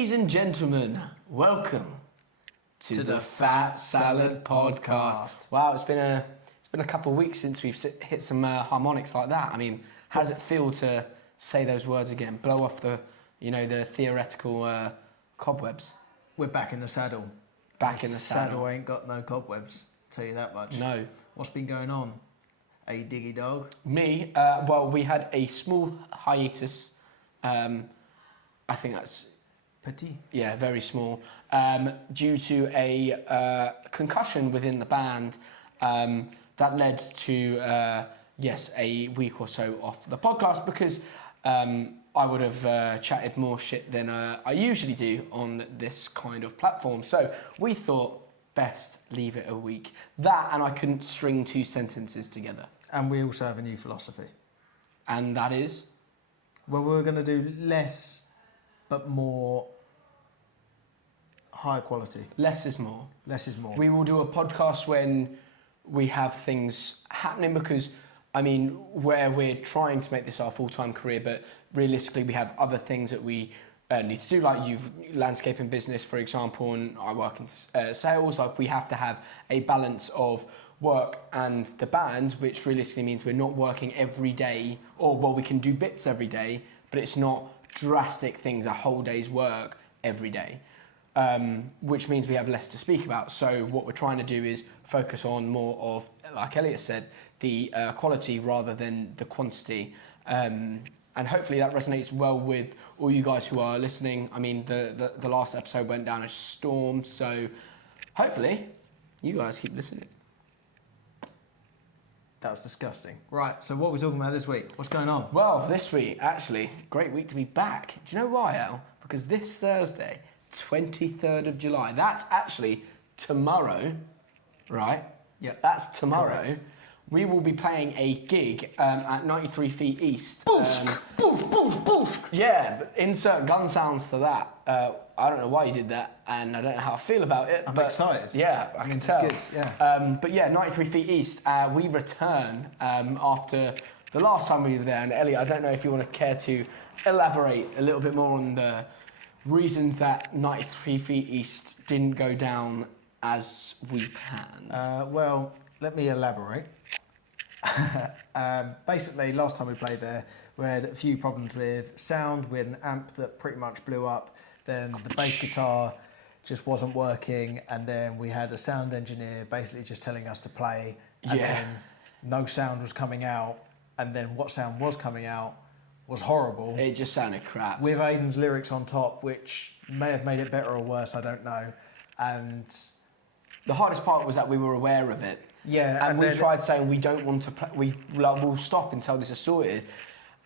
Ladies and gentlemen, welcome to the Fat Salad Podcast. Wow, it's been a couple of weeks since we've hit some harmonics like that. I mean, how does it feel to say those words again? Blow off the theoretical cobwebs. We're back in the saddle. Back in the saddle. Ain't got no cobwebs. Tell you that much. No. What's been going on? A diggy dog. Me, well, we had a small hiatus. I think that's Petit. Yeah, very small. Due to a concussion within the band, that led to a week or so off the podcast because I would have chatted more shit than I usually do on this kind of platform. So we thought best leave it a week. That and I couldn't string two sentences together. And we also have a new philosophy. And that is? Well, we're going to do less but more high quality. Less is more. Less is more. We will do a podcast when we have things happening because, I mean, where we're trying to make this our full-time career, but realistically we have other things that we need to do, like you've landscaping business, for example, and I work in sales. Like we have to have a balance of work and the band, which realistically means we're not working every day, or well, we can do bits every day, but it's not drastic things, a whole day's work every day, which means we have less to speak about. So what we're trying to do is focus on more of, like Elliott said, the quality rather than the quantity. And hopefully that resonates well with all you guys who are listening. I mean, the last episode went down a storm, so hopefully you guys keep listening. That was disgusting. Right, so what are we talking about this week? What's going on? Well, this week, actually, great week to be back. Do you know why, Al? Because this Thursday, 23rd of July, that's actually tomorrow, right? Yeah. That's tomorrow. Correct. We will be playing a gig at 93 Feet East. Boosh! Boosh! Boosh! Boosh! Yeah, but insert gun sounds to that. I don't know why you did that, and I don't know how I feel about it. I'm but excited. Yeah, I can tell. It's good, yeah. But yeah, 93 Feet East, we return after the last time we were there. And Elliot, I don't know if you want to care to elaborate a little bit more on the reasons that 93 Feet East didn't go down as we planned. Well, let me elaborate. Basically, last time we played there, we had a few problems with sound. We had an amp that pretty much blew up. Then the bass guitar just wasn't working. And then we had a sound engineer basically just telling us to play. And then no sound was coming out. And then what sound was coming out was horrible. It just sounded crap. With Aydan's lyrics on top, which may have made it better or worse, I don't know. And the hardest part was that we were aware of it. yeah, And we tried saying we don't want to play, we'll stop until this is sorted.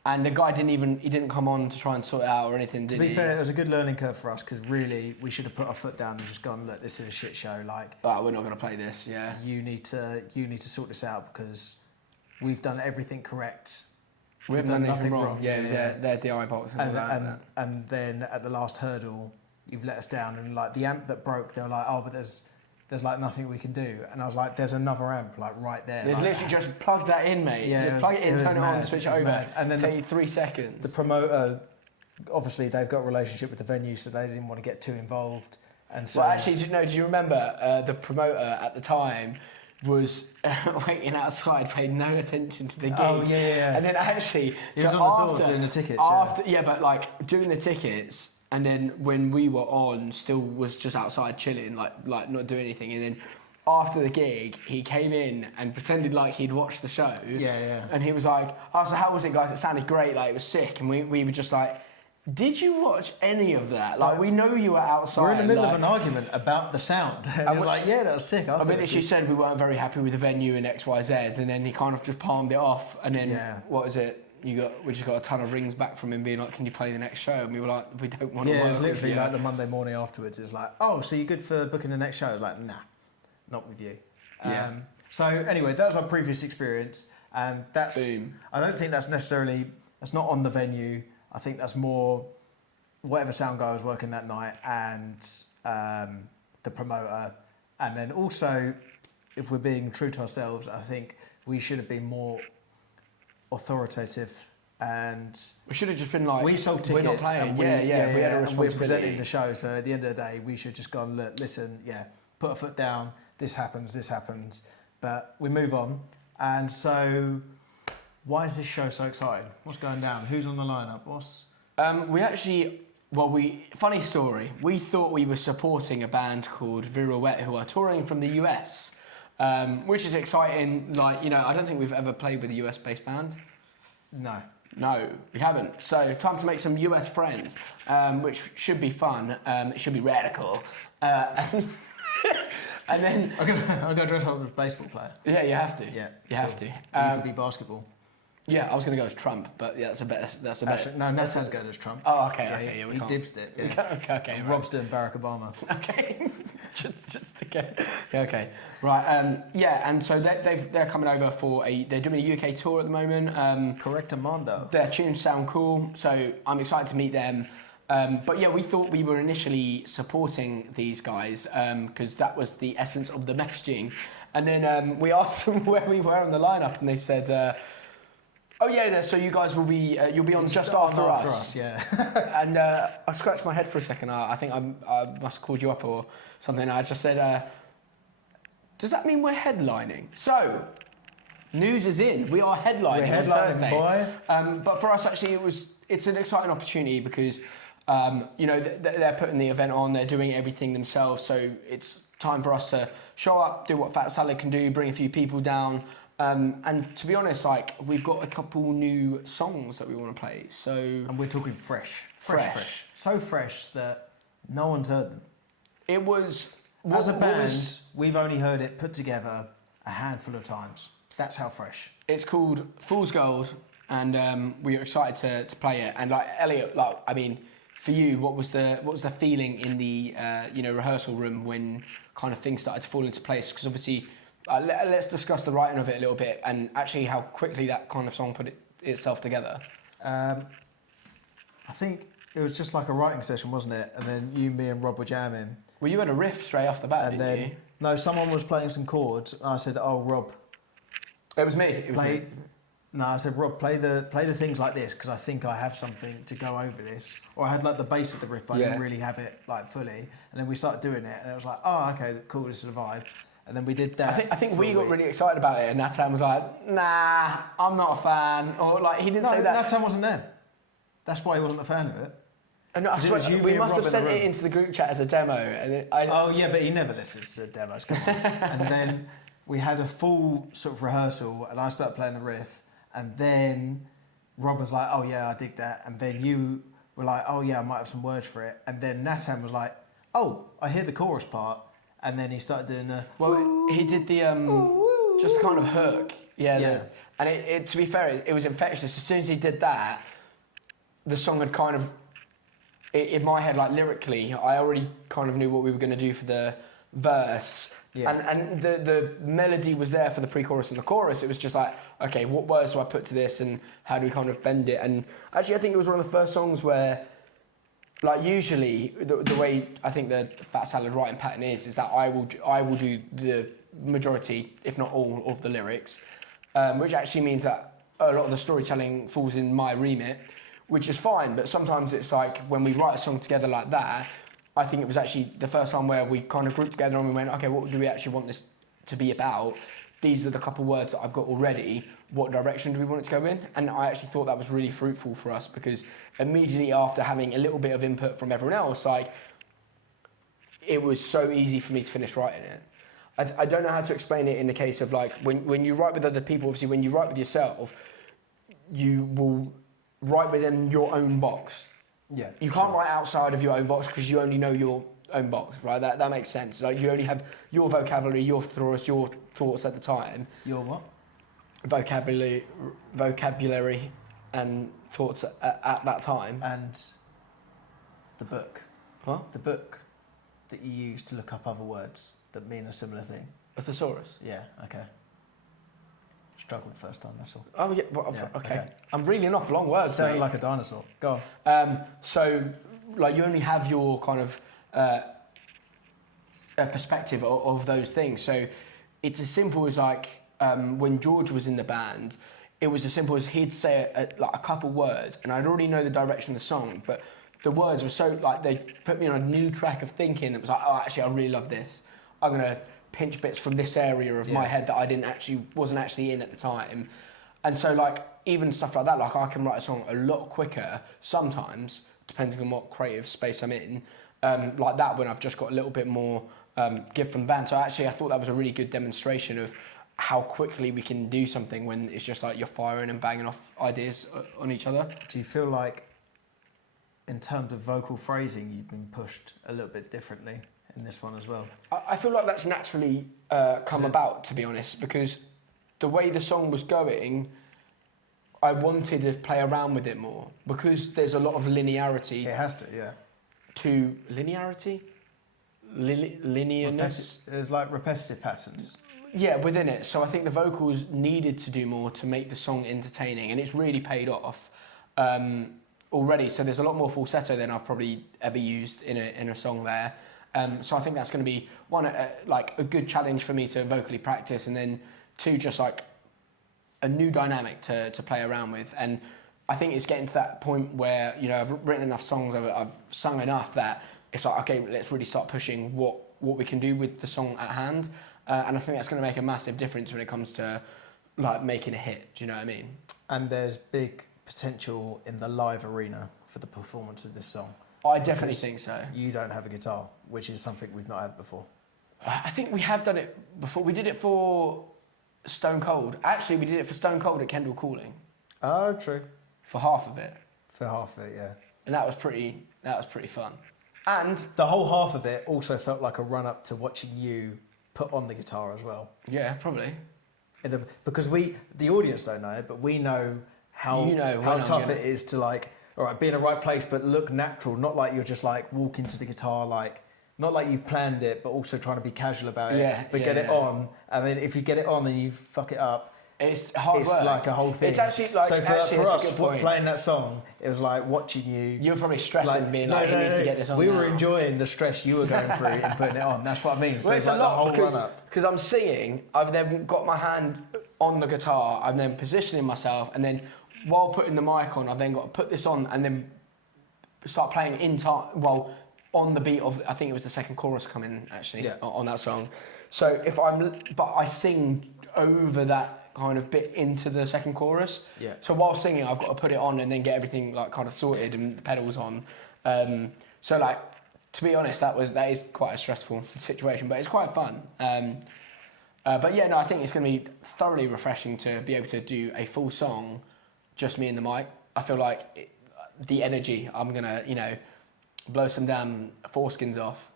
And the guy didn't come on to try and sort it out or anything, did he? To be fair, it was a good learning curve for us because really we should have put our foot down and just gone, look, this is a shit show. Like, But we're not going to play this, yeah. you need to sort this out because we've done everything correct. We haven't done anything wrong. Yeah, it was their DI box and all that. And then at the last hurdle, you've let us down. And like the amp that broke, they were like, oh, but there's like nothing we can do. And I was like, there's another amp like right there. There's like, literally just plug that in, mate. Yeah, just plug it in, turn it on, switch it over. Mad. And then take you 3 seconds. the promoter, obviously they've got a relationship with the venue, so they didn't want to get too involved. And so, well, actually, do you remember the promoter at the time was waiting outside, paid no attention to the gig. Oh, yeah. And then actually... He was on the door doing the tickets, but like doing the tickets, and then when we were on, still was just outside chilling, like not doing anything. And then after the gig, he came in and pretended like he'd watched the show. Yeah. And he was like, oh, so how was it, guys? It sounded great, like it was sick. And we were just like, did you watch any of that? So like, we know you were outside. We're in the middle of an argument about the sound. And he was like, yeah, that was sick. I mean, she said we weren't very happy with the venue and X, Y, Z, and then he kind of just palmed it off. And then, what was it? We just got a ton of rings back from him being like, can you play the next show? And we were like, we don't want to work. Yeah, it was literally with you. like the Monday morning afterwards. It was like, oh, so you're good for booking the next show? I was like, nah, not with you. Yeah. So anyway, that was our previous experience. And that's, Boom. I don't think that's not on the venue. I think that's more whatever sound guy was working that night and the promoter. And then also, if we're being true to ourselves, I think we should have been more authoritative And we should have just been like, we sold tickets. We're not playing. And we had a and we're responsibility. presenting the show. So at the end of the day, we should just gone, look, listen, put a foot down. This happens. But we move on. And so, why is this show so exciting? What's going down? Who's on the lineup? Funny story. We thought we were supporting a band called Virouette who are touring from the US, which is exciting. Like, I don't think we've ever played with a US-based band. No, we haven't. So time to make some US friends, which should be fun. It should be radical. And then I'm gonna dress up as a baseball player. Yeah, you have to. Yeah, you have to. You could be basketball. Yeah, I was going to go as Trump, but yeah, that's a better. Actually, no, Nathan's going as Trump. Oh, okay. He dibsed it. Yeah. Okay. Right. Rob's doing Barack Obama. Okay, just to get. Yeah, okay. Right. And so they're coming over they're doing a UK tour at the moment. Correct, Amando. Their tunes sound cool, so I'm excited to meet them. But yeah, we thought we were initially supporting these guys because that was the essence of the messaging, and then we asked them where we were on the lineup, and they said. Oh yeah, so you guys will be you'll be on just after us. Yeah. And I scratched my head for a second. I think I must have called you up or something. I just said, does that mean we're headlining? So news is in. We are headlining. We're headlining, on Thursday. boy. But for us, actually, it's an exciting opportunity because they're putting the event on. They're doing everything themselves. So it's time for us to show up, do what Fat Salad can do, bring a few people down. And to be honest, we've got a couple new songs that we want to play. So and we're talking fresh, so fresh that no one's heard them. It was as a band, we've only heard it put together a handful of times. That's how fresh. It's called Fool's Gold, and we are excited to play it. And Elliot, for you, what was the feeling in the rehearsal room when kind of things started to fall into place? Because obviously. Let's discuss the writing of it a little bit and actually how quickly that kind of song put itself together. I think it was just like a writing session, wasn't it? And then you, me and Rob were jamming. Well, you had a riff straight off the bat, didn't you? No, someone was playing some chords and I said, oh, Rob. It was me. No, I said, Rob, play the things like this because I think I have something to go over this. Or I had the bass of the riff, but I didn't really have it fully. And then we started doing it and it was like, oh, okay, cool, this is the vibe. And then we did that. I think we got really excited about it, and Nathan was like, "Nah, I'm not a fan," or he didn't say that. Nathan wasn't there. That's why he wasn't a fan of it. And I swear, we must have sent it into the group chat as a demo. And oh yeah, but he never listens to demos. Come on. And then we had a full sort of rehearsal, and I started playing the riff, and then Rob was like, "Oh yeah, I dig that," and then you were like, "Oh yeah, I might have some words for it," and then Nathan was like, "Oh, I hear the chorus part." And then he started doing the... Well, he did the... just the kind of hook. Yeah. And it to be fair, it was infectious. As soon as he did that, the song had kind of... In my head, lyrically, I already kind of knew what we were going to do for the verse. Yeah. And the melody was there for the pre-chorus and the chorus. It was just okay, what words do I put to this and how do we kind of bend it? And actually, I think it was one of the first songs where... usually, the way I think the Fat Salad writing pattern is that I will do the majority, if not all, of the lyrics, which actually means that a lot of the storytelling falls in my remit, which is fine. But sometimes it's when we write a song together like that, I think it was actually the first time where we kind of grouped together and we went, okay, what do we actually want this to be about? These are the couple words that I've got already. What direction do we want it to go in? And I actually thought that was really fruitful for us because immediately after having a little bit of input from everyone else, it was so easy for me to finish writing it. I don't know how to explain it in the case of when you write with other people, obviously when you write with yourself, you will write within your own box. Yeah. You can't write outside of your own box because you only know your own box, right? That makes sense. You only have your vocabulary, your thesaurus, your thoughts at the time. Your what? Vocabulary and thoughts at that time. And the book. What? The book that you use to look up other words that mean a similar thing. A thesaurus? Yeah, okay. Struggled first time, that's all. Oh, yeah, well, okay. I'm reading off long words. Sounded like a dinosaur. Go on. So, you only have your kind of a perspective of those things. So, it's as simple as when George was in the band, it was as simple as he'd say like a couple words, and I'd already know the direction of the song, but the words were so like they put me on a new track of thinking. It was like, oh, actually, I really love this. I'm gonna pinch bits from this area of my head that I wasn't actually in at the time, and so like even stuff like that, like I can write a song a lot quicker sometimes, depending on what creative space I'm in, like that when I've just got a little bit more give from the band. So actually, I thought that was a really good demonstration of how quickly we can do something when it's just like you're firing and banging off ideas on each other. Do you feel like, in terms of vocal phrasing, you've been pushed a little bit differently in this one as well? I feel like that's naturally come about, to be honest, because the way the song was going, I wanted to play around with it more because there's a lot of linearity. It has to, yeah. To linearity? Linearness? There's like repetitive patterns. Yeah, within it. So I think the vocals needed to do more to make the song entertaining, and it's really paid off already. So there's a lot more falsetto than I've probably ever used in a song there. So I think that's going to be one, like a good challenge for me to vocally practice, and then two, just like a new dynamic to play around with. And I think it's getting to that point where, you know, I've written enough songs, I've sung enough that it's like, okay, let's really start pushing what we can do with the song at hand. And I think that's going to make a massive difference when it comes to like making a hit. Do you know what I mean? And there's big potential in the live arena for the performance of this song. I definitely think so. You don't have a guitar, which is something we've not had before. I think we have done it before. We did it for Stone Cold. Actually, we did it for Stone Cold at Kendall Calling. Oh, true. For half of it. For half of it, yeah. And that was pretty fun. And the whole half of it also felt like a run up to watching you put on the guitar as well. Yeah, probably. Because the audience don't know it, but we know how tough it is to like, all right, be in the right place, but look natural, not like you're just like walking to the guitar, like, not like you've planned it, but also trying to be casual about it, but get it on. And then if you get it on and you fuck it up, it's hard work. It's like a whole thing. It's actually like, so for us, playing that song, it was like watching you. You were probably stressing, being like, he needs to get this on. We were enjoying the stress you were going through and putting it on. That's what I mean. So well, it's like the whole run up. Because I'm singing, I've then got my hand on the guitar, I'm then positioning myself, and then while putting the mic on, I've then got to put this on and then start playing in time. Well, on the beat of, I think it was the second chorus coming actually on that song. So I sing over that kind of bit into the second chorus. Yeah. So while singing, I've got to put it on and then get everything like kind of sorted and the pedals on. So like, to be honest, that is quite a stressful situation, but it's quite fun. But yeah, no, I think it's going to be thoroughly refreshing to be able to do a full song, just me and the mic. I feel like the energy, I'm going to, you know, blow some damn foreskins off.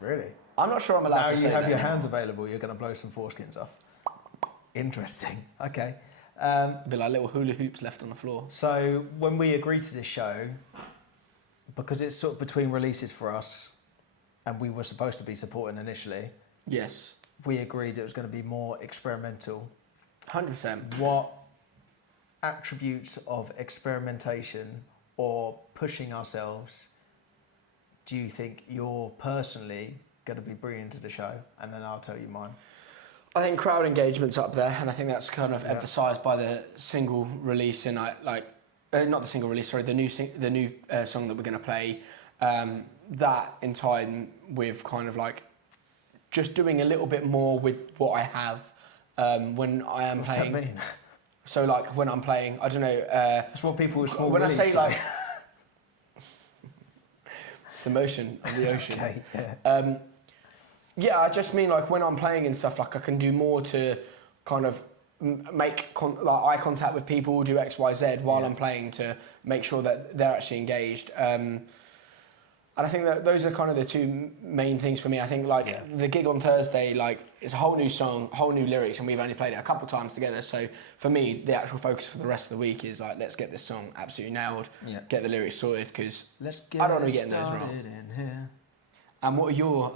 Really? I'm not sure I'm allowed to say that. Now you have your hands available, you're going to blow some foreskins off. Interesting. Okay. Be like little hula hoops left on the floor. So when we agreed to this show, because it's sort of between releases for us, and we were supposed to be supporting initially. Yes. We agreed it was going to be more experimental. 100%. What attributes of experimentation or pushing ourselves do you think you're personally going to be bringing to the show? And then I'll tell you mine. I think crowd engagement's up there, and I think that's kind of emphasised by the single release and not the single release, sorry, the new song that we're going to play. That in time with kind of like just doing a little bit more with what I have when I am playing. What's that mean? So like when I'm playing, I don't know. That's what people with small when release I say like, it's the motion of the ocean. Okay, yeah. Yeah, I just mean like when I'm playing and stuff, like I can do more to kind of make like eye contact with people, do X, Y, Z while I'm playing to make sure that they're actually engaged. And I think that those are kind of the two main things for me. I think like the gig on Thursday, like it's a whole new song, whole new lyrics, and we've only played it a couple times together. So for me, the actual focus for the rest of the week is like, let's get this song absolutely nailed, get the lyrics sorted, because I don't want to be getting those wrong. And what are your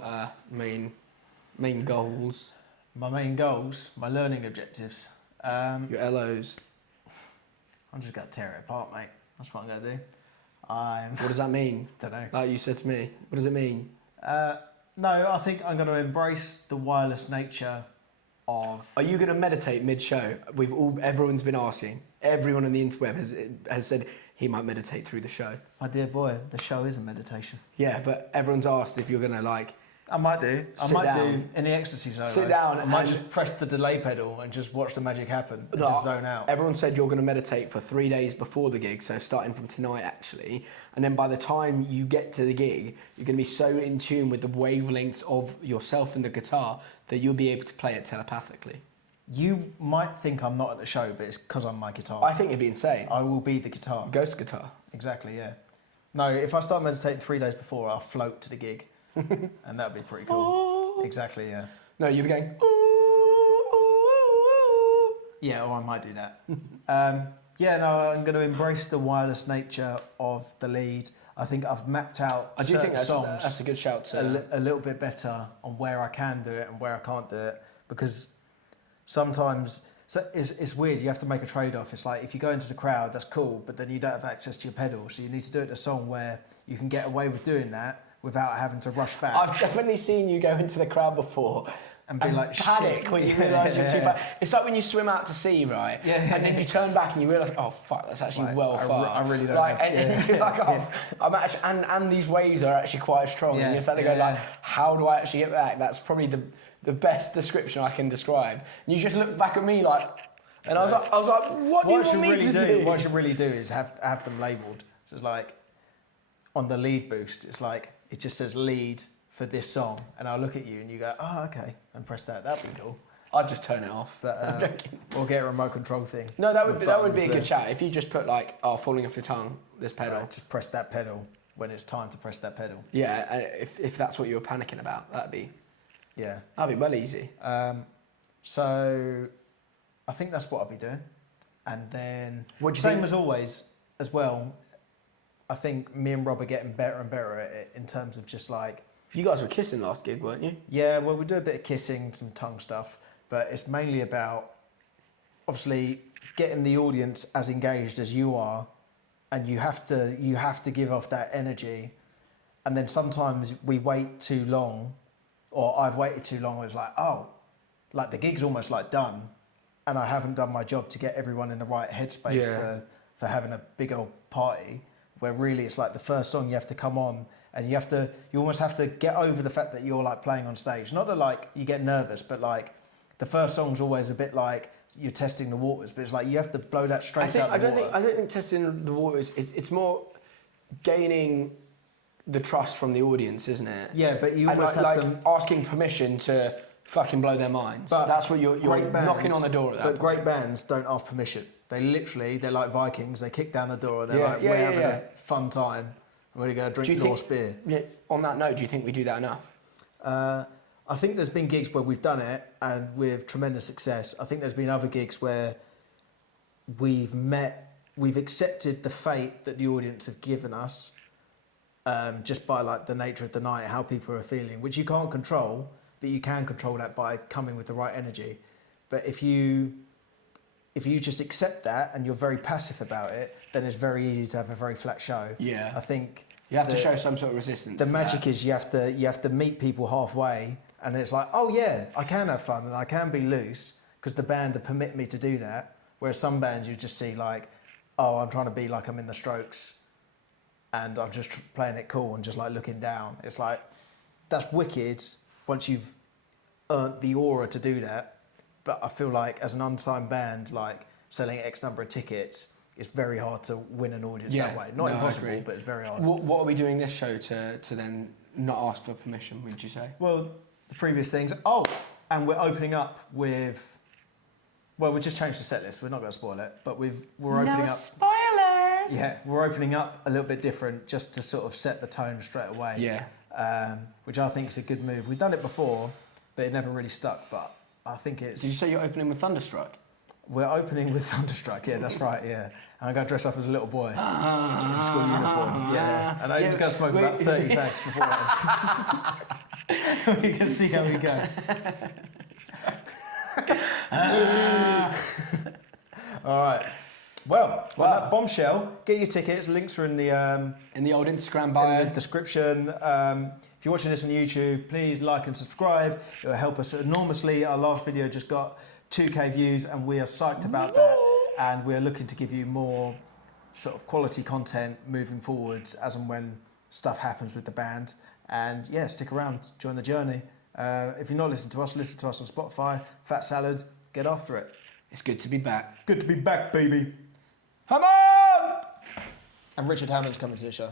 main goals? My main goals, my learning objectives. Your LOs. I'm just going to tear it apart, mate. That's what I'm going to do. What does that mean? Don't know. Like you said to me, what does it mean? No, I think I'm going to embrace the wireless nature of... Are you going to meditate mid-show? Everyone's been asking. Everyone on the interweb has said he might meditate through the show. My dear boy, the show is a meditation. Yeah, but everyone's asked if you're going to like... I might do. I might do in the ecstasy zone. Sit down. I might just press the delay pedal and just watch the magic happen and just zone out. Everyone said you're going to meditate for 3 days before the gig, so starting from tonight actually. And then by the time you get to the gig, you're going to be so in tune with the wavelengths of yourself and the guitar that you'll be able to play it telepathically. You might think I'm not at the show, but it's because I'm my guitar. I think it'd be insane. I will be the guitar. Ghost guitar. Exactly, yeah. No, if I start meditating 3 days before, I'll float to the gig. And that'd be pretty cool. Exactly, yeah. No, you'll be going, ooh, ooh, ooh. Yeah, or I might do that. Yeah, no, I'm going to embrace the wireless nature of the lead. I think I've mapped out I do think that's songs a good shout to... a little bit better on where I can do it and where I can't do it. Because sometimes... So it's weird, you have to make a trade-off. It's like, if you go into the crowd, that's cool, but then you don't have access to your pedal. So you need to do it in a song where you can get away with doing that without having to rush back. I've definitely seen you go into the crowd before and be like, panic shit. when you realise you're too far. It's like when you swim out to sea, right? Yeah. And then you turn back and you realise, oh fuck, that's actually Like, far. I really don't like, have, and you're like, oh, I'm actually, and these waves are actually quite strong. Yeah, And you're starting to go like, how do I actually get back? That's probably the best description I can describe. And you just look back at me like, and I was like, what do you want me to do? What I should really do is have them labelled. So it's like, on the lead boost, it's like, it just says lead for this song, and I'll look at you and you go, oh, okay, and press that. That'd be cool. I'd just turn it off. But or get a remote control thing. No, that would be a there. good chat. If you just put like, oh, falling off your tongue, this pedal. Right, just press that pedal when it's time to press that pedal. Yeah, if that's what you were panicking about, that'd be well easy. So I think that's what I'll be doing, and then what do you same think? as always as well. I think me and Rob are getting better and better at it in terms of just like... You guys were kissing last gig, weren't you? Yeah, well, we do a bit of kissing, some tongue stuff, but it's mainly about, obviously, getting the audience as engaged as you are, and you have to give off that energy, and then sometimes we wait too long, or I've waited too long, and it's like, oh, like the gig's almost like done, and I haven't done my job to get everyone in the right headspace for having a big old party. Where really it's like the first song you have to come on and you almost have to get over the fact that you're like playing on stage. Not that like you get nervous, but like the first song's always a bit like you're testing the waters, but it's like you have to blow that straight out the water. I don't think testing the waters, it's more gaining the trust from the audience, isn't it? Yeah, but you almost have to... asking permission to fucking blow their minds. But that's what you're knocking on the door at that point. But great bands don't ask permission. They're like Vikings. They kick down the door and they're we're having a fun time. We're going to go drink Norse beer. Yeah. On that note, do you think we do that enough? I think there's been gigs where we've done it and with tremendous success. I think there's been other gigs where we've accepted the fate that the audience have given us, just by like the nature of the night, how people are feeling, which you can't control, but you can control that by coming with the right energy. But if you just accept that and you're very passive about it, then it's very easy to have a very flat show. Yeah. I think you have to show some sort of resistance. The magic is you have to meet people halfway, and it's like, oh yeah, I can have fun and I can be loose because the band permit me to do that. Whereas some bands you just see like, oh, I'm trying to be like I'm in the Strokes, and I'm just playing it cool and just like looking down. It's like that's wicked once you've earned the aura to do that. But I feel like as an unsigned band, like selling X number of tickets, it's very hard to win an audience that way. Not impossible, but it's very hard. What are we doing this show to then not ask for permission, would you say? Well, the previous things. Oh, and we're opening up with... Well, we just changed the set list. We're not going to spoil it, but we're opening up... No spoilers! Yeah, we're opening up a little bit different just to sort of set the tone straight away. Yeah. Which I think is a good move. We've done it before, but it never really stuck, but... I think it's... Did you say you're opening with Thunderstruck? We're opening with Thunderstruck, yeah, that's right, yeah. And I'm going to dress up as a little boy in school uniform, yeah. And I'm just going to smoke about 30 fags beforehand. We can see how we go. All right. Well, on that bombshell, get your tickets. Links are in the old Instagram bio. in the description. If you're watching this on YouTube, please like and subscribe. It will help us enormously. Our last video just got 2K views, and we are psyched about that. And we're looking to give you more sort of quality content moving forwards as and when stuff happens with the band. And yeah, stick around, join the journey. If you're not listening to us, listen to us on Spotify. Fat Salad, get after it. It's good to be back. Good to be back, baby. Come on! And Richard Hammond's coming to the show.